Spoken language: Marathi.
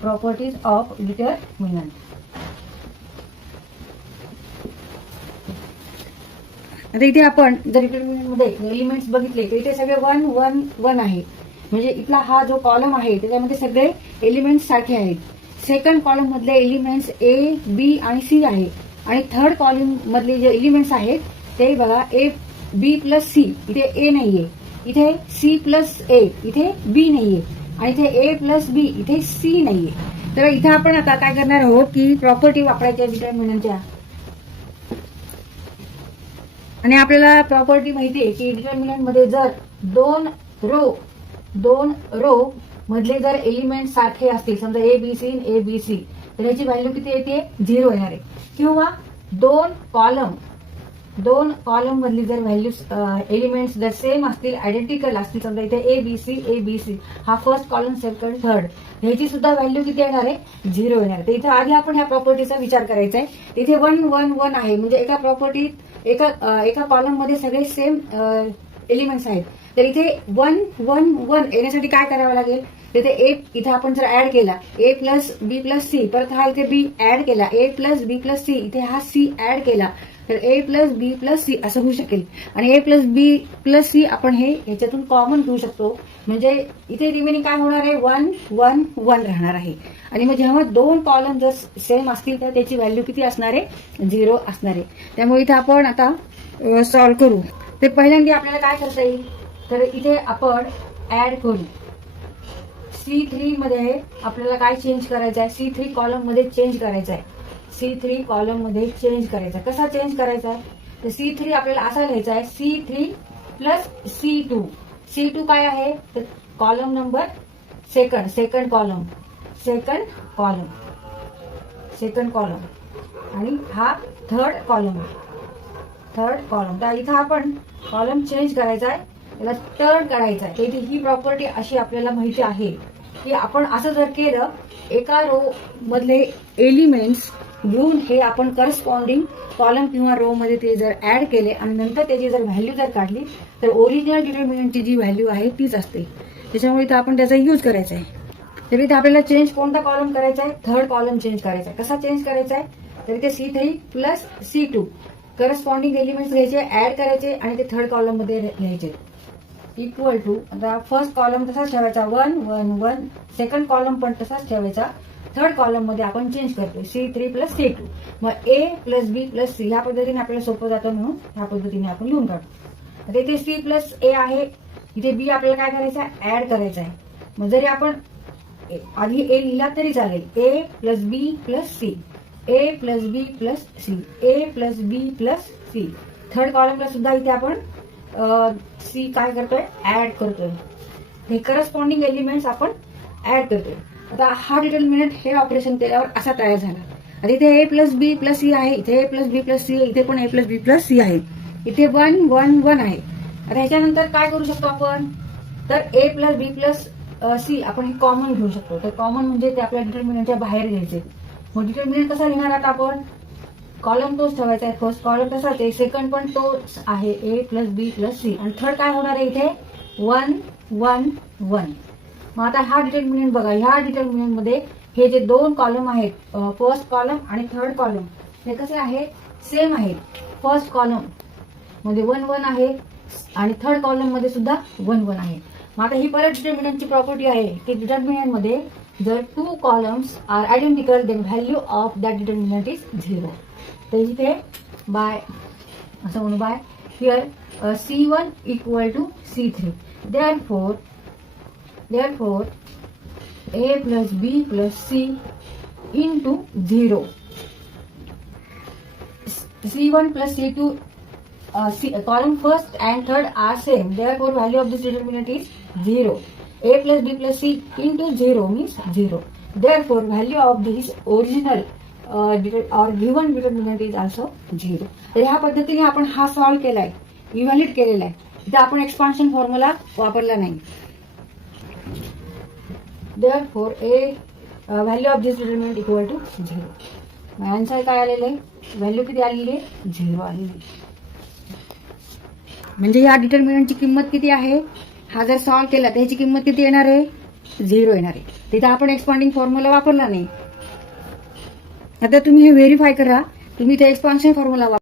Properties of determinant. आता इथे आपण जर डिटरमिनंट मध्ये एलिमेंट्स बघितले तर इथे सगळे 1 1 1 आहे. म्हणजे इथला हा जो कॉलम आहे त्याच्यामध्ये सगळे एलिमेंट्स सारखे आहेत. सेकंड कॉलम मधले एलिमेंट्स ए बी आणि सी आहे. आणि थर्ड कॉलम मधले जे एलिमेंट्स आहेत ते बघा ए बी प्लस सी, इथे ए नाहीये, इथे सी प्लस ए, इथे बी नाहीये, आणि इथे ए प्लस बी, इथे सी नाहीये. तर इथे आपण आता काय करणार आहोत की प्रॉपर्टी वापरायच्या डिटरमिनंटच्या. आणि आपल्याला प्रॉपर्टी माहिती आहे की डिटरमिनंट मध्ये जर दोन रो मधले जर एलिमेंट सारखे असतील, समजा A B C A B C, तर याची व्हॅल्यू किती येते 0 येणार आहे. किंवा दोन कॉलम मधली जर व्हॅल्यू एलिमेंट्स जर सेम असतील, आयडेंटिकल असतील, समजा इथे ए बी सी हा फर्स्ट कॉलम सेकंड थर्ड, ह्याची सुद्धा व्हॅल्यू किती येणार आहे 0 येणार. तर इथे आधी आपण ह्या प्रॉपर्टीचा विचार करायचा आहे. इथे 1 1 1 आहे म्हणजे एका प्रॉपर्टीत एका कॉलम मध्ये सगळे सेम एलिमेंट्स आहेत. तर इथे 1 1 1 येण्यासाठी काय करावं लागेल, तिथे ए इथे आपण जर ऍड केला ए प्लस बी प्लस सी, परत हा इथे बी ऍड केला ए प्लस बी प्लस सी, इथे हा सी ऍड केला तर ए प्लस बी प्लस सी असं होऊ शकेल. आणि ए प्लस बी प्लस सी आपण हे ह्याच्यातून कॉमन घेऊ शकतो. म्हणजे इथे रिमेनिंग काय होणार आहे 1 1 1 राहणार आहे. आणि मग जेव्हा दोन कॉलम जर सेम असतील तर त्याची व्हॅल्यू किती असणार आहे 0 असणार आहे. त्यामुळे इथे आपण आता सॉल्व्ह करू. ते पहिल्यांदा आपल्याला काय करता येईल तर इथे आपण ऍड करू. C3 मध्ये आपल्याला काय चेंज करायचं आहे, C3 कॉलम मध्ये चेंज करायचं आहे. C3 कॉलम मध्ये चेंज करायचा. कसा चेंज करायचा आहे तर C3 आपल्याला असा लिहायचा आहे C3 प्लस C2 काय आहे तर कॉलम नंबर सेकंड कॉलम आणि हा थर्ड कॉलम. तर इथं आपण कॉलम चेंज करायचा आहे, याला टर्न करायचा आहे. इथे ही प्रॉपर्टी अशी आपल्याला माहिती आहे की आपण असं जर केलं एका रो मधले एलिमेंट्स घेऊन हे आपण करस्पॉन्डिंग कॉलम किंवा रो मध्ये ते जर ऍड केले आणि नंतर त्याची जर व्हॅल्यू जर काढली तर ओरिजिनल डिटरमिनंटची जी व्हॅल्यू आहे तीच असते. त्याच्यामुळे इथं आपण त्याचा यूज करायचा आहे. तर इथे आपल्याला चेंज कोणता कॉलम करायचा आहे, थर्ड कॉलम चेंज करायचा आहे. कसा चेंज करायचा आहे तर इथे C3 plus C2 corresponding elements घ्यायचे, ऍड करायचे आणि ते थर्ड कॉलम मध्ये लिहायचे. इक्वल टू आता फर्स्ट कॉलम तसाच ठेवायचा 1 1 1, सेकंड कॉलम पण तसाच ठेवायचा. थर्ड कॉलम मध्ये आपण चेंज करतोय C3 प्लस C2. मग A plus B plus C ह्या पद्धतीने आपल्याला सोपं जातं म्हणून ह्या पद्धतीने आपण लिहून काढतो. आता इथे C प्लस A आहे, इथे B आपल्याला काय करायचं आहे ऍड करायचा आहे. मग जरी आपण आधी A लिहिला तरी चालेल. A plus B plus C, A plus B plus C, A plus B plus C. Third कॉलमला सुद्धा इथे आपण सी काय करतोय ऍड करतोय. हे करस्पॉन्डिंग एलिमेंट्स आपण ऍड करतोय. आता हा डिटरमिनंट हे ऑपरेशन केल्यावर असा तयार झाला. आता इथे ए प्लस बी प्लस सी आहे, इथे ए प्लस बी प्लस सी, इथे पण ए प्लस बी प्लस सी आहे, इथे 1 1 1 आहे. आता ह्याच्यानंतर काय करू शकतो आपण तर ए प्लस बी प्लस सी आपण हे कॉमन घेऊ शकतो. तर कॉमन म्हणजे ते आपल्या डिटरमिनंटच्या बाहेर घ्यायचे. मग डिटरमिनंट कसा लिहिणार आता आपण, कॉलम तोच ठेवायचा आहे, फर्स्ट कॉलम तसाच आहे, सेकंड पण तोच आहे ए प्लस बी प्लस सी, आणि थर्ड काय होणार आहे इथे 1 1 1. मग आता हा डिटरमिनंट बघा, ह्या डिटरमिनंट मध्ये हे जे दोन कॉलम आहेत फर्स्ट कॉलम आणि थर्ड कॉलम हे कसे आहेत सेम आहेत. फर्स्ट कॉलम मध्ये 1 1 आहे आणि थर्ड कॉलम मध्ये सुद्धा 1 1 आहे. मग आता ही परत डिटरमिनंटची प्रॉपर्टी आहे की डिटरमिनंट मध्ये जर 2 columns are identical then value of that determinant is 0. तर इथे बाय असं म्हणू by here C1 equal to C3. Therefore A plus B plus C into 0. C1 plus C2 column first and third are same. Therefore value of this determinant is 0. A plus B plus C into 0 means 0. Therefore value of this original or given determinant is also 0. तर ह्या पद्धतीने आपण हा सॉल्व्ह केलाय, इव्हॅल्युएट केलेला आहे. इथे आपण एक्सपान्शन फॉर्म्युला वापरला नाही. Therefore value of this determinant equal to 0. Answer काय आलेलं आहे, व्हॅल्यू किती आलेली आहे 0 आलेली. म्हणजे या डिटरमिनंटची किंमत किती आहे, हा जर सॉल्व्ह केला तर ह्याची किंमत किती येणार आहे 0 येणार आहे. तिथे आपण एक्सपांडिंग फॉर्म्युला वापरला नाही. आता तुम्ही हे व्हेरीफाय करा. तुम्ही ते एक्सपान्शन फॉर्म्युला